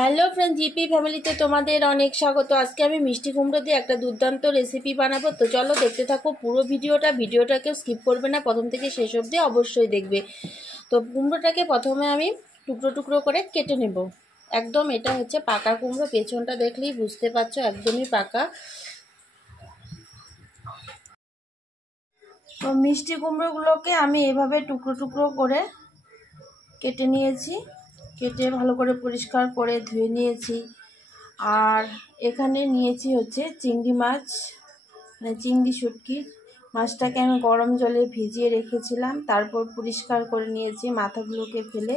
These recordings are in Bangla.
হ্যালো ফ্রেন্ড, জিপি ফ্যামিলিতে তোমাদের অনেক স্বাগত। আজকে আমি মিষ্টি কুমড়ো দিয়ে একটা দুর্দান্ত রেসিপি বানাবো। তো চলো দেখতে থাকো পুরো ভিডিওটাকেও স্কিপ করবে না, প্রথম থেকে শেষ অবধি অবশ্যই দেখবে। তো কুমড়োটাকে প্রথমে আমি টুকরো টুকরো করে কেটে নেব। একদম এটা হচ্ছে পাকা কুমড়ো, পেছনটা দেখলেই বুঝতে পারছো একদমই পাকা। তো মিষ্টি কুমড়োগুলোকে আমি এভাবে টুকরো টুকরো করে কেটে নিয়েছি, কেটে ভালো করে পরিষ্কার করে ধুয়ে নিয়েছি। আর এখানে নিয়েছি হচ্ছে চিংড়ি মাছ, মানে চিংড়ি শুটকি মাছটাকে আমি গরম জলে ভিজিয়ে রেখেছিলাম, তারপর পরিষ্কার করে নিয়েছি, মাথাগুলোকে ফেলে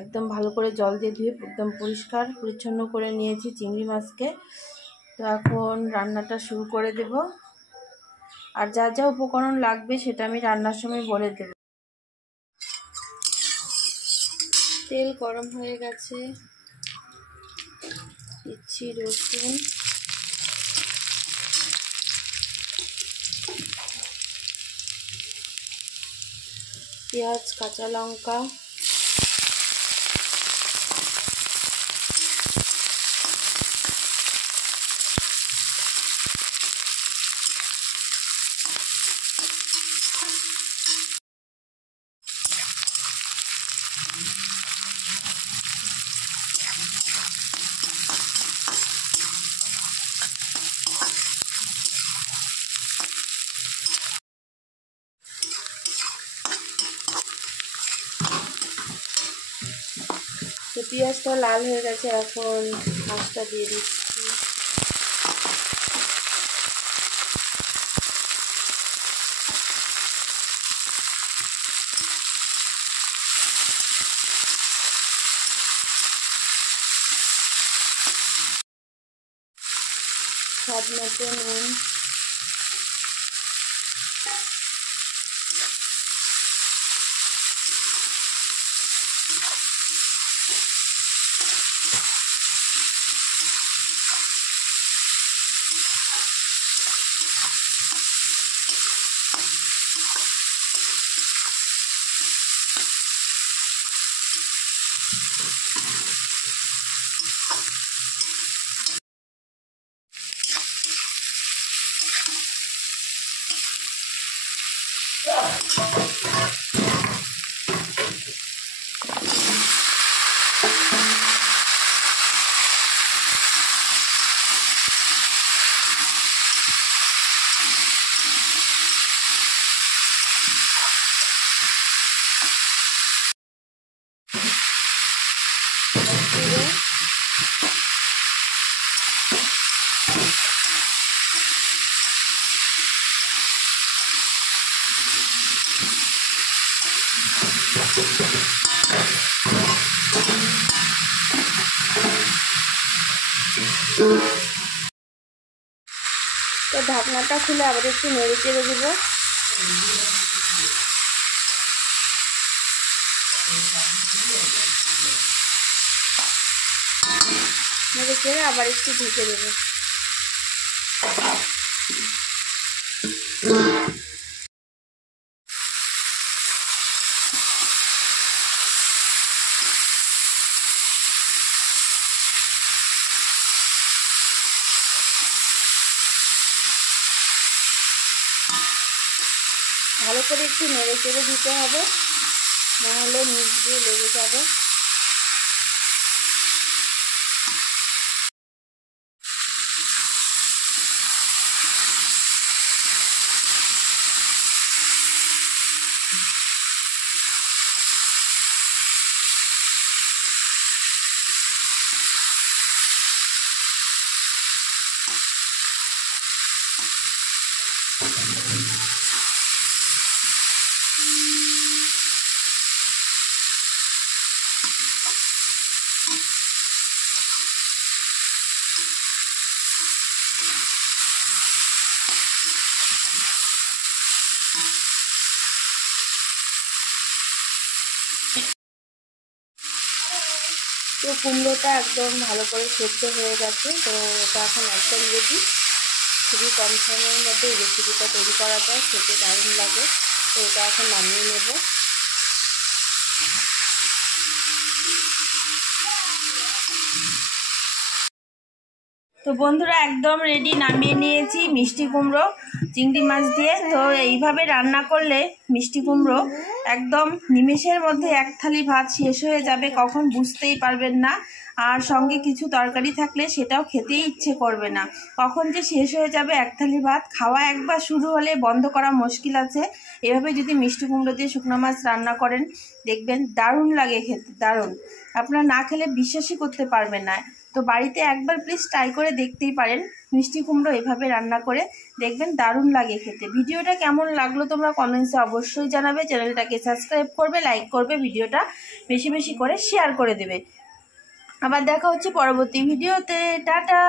একদম ভালো করে জল দিয়ে ধুয়ে একদম পরিষ্কার পরিচ্ছন্ন করে নিয়েছি চিংড়ি মাছকে। তো এখন রান্নাটা শুরু করে দেব। আর যা যা উপকরণ লাগবে সেটা আমি রান্নার সময় বলে দেব। তেল গরম হয়ে গেছে, দিচ্ছি রসুন, পেঁয়াজ, কাঁচা লঙ্কা, তো পেঁয়াজটা লাল হয়ে গেছে, এখন মাছটা দিয়ে দিচ্ছি। স্বাদ মতো নুন, তো ঢাকনাটা খুলে আবার একটু নেড়ে চেড়ে দেবো। নেড়ে চেড়ে আবার একটু ঢেকে দেবো। ভালো করে একটু নেড়ে চেড়ে দিতে হবে, নাহলে নিচ দিয়ে লেগে যাবে। তো কুমড়োটা একদম ভালো করে সেদ্ধ হয়ে গেছে, তো এটা এখন একদম রেডি। খুবই কম সময়ের মধ্যে এই রেসিপিটা তৈরি করা যায়, খেতে দারুণ লাগে। তো এটা এখন নামিয়ে নেব। তো বন্ধুরা একদম রেডি, নামিয়ে নিয়েছি মিষ্টি কুমড়ো চিংড়ি মাছ দিয়ে। তো এইভাবে রান্না করলে মিষ্টি কুমড়ো একদম নিমেষের মধ্যে এক থালি ভাত শেষ হয়ে যাবে, কখন বুঝতেই পারবেন না। আর সঙ্গে কিছু তরকারি থাকলে সেটাও খেতেই ইচ্ছে করবে না, কখন যে শেষ হয়ে যাবে এক থালি ভাত। খাওয়া একবার শুরু হলে বন্ধ করা মুশকিল আছে। এভাবে যদি মিষ্টি কুমড়ো দিয়ে শুকনো মাছ রান্না করেন দেখবেন দারুণ লাগে খেতে, দারুণ। আপনারা না খেলে বিশ্বাসই করতে পারবেন না। তো বাড়িতে একবার প্লিজ ট্রাই করে দেখতেই পারেন মিষ্টি কুমড়ো এভাবে রান্না করে, দেখবেন দারুণ লাগে খেতে। ভিডিওটা কেমন লাগলো তোমরা কমেন্টসে অবশ্যই জানাবে। চ্যানেলটাকে সাবস্ক্রাইব করবে, লাইক করবে, ভিডিওটা বেশি বেশি করে শেয়ার করে দেবে। আবার দেখা হচ্ছে পরবর্তী ভিডিওতে। টাটা।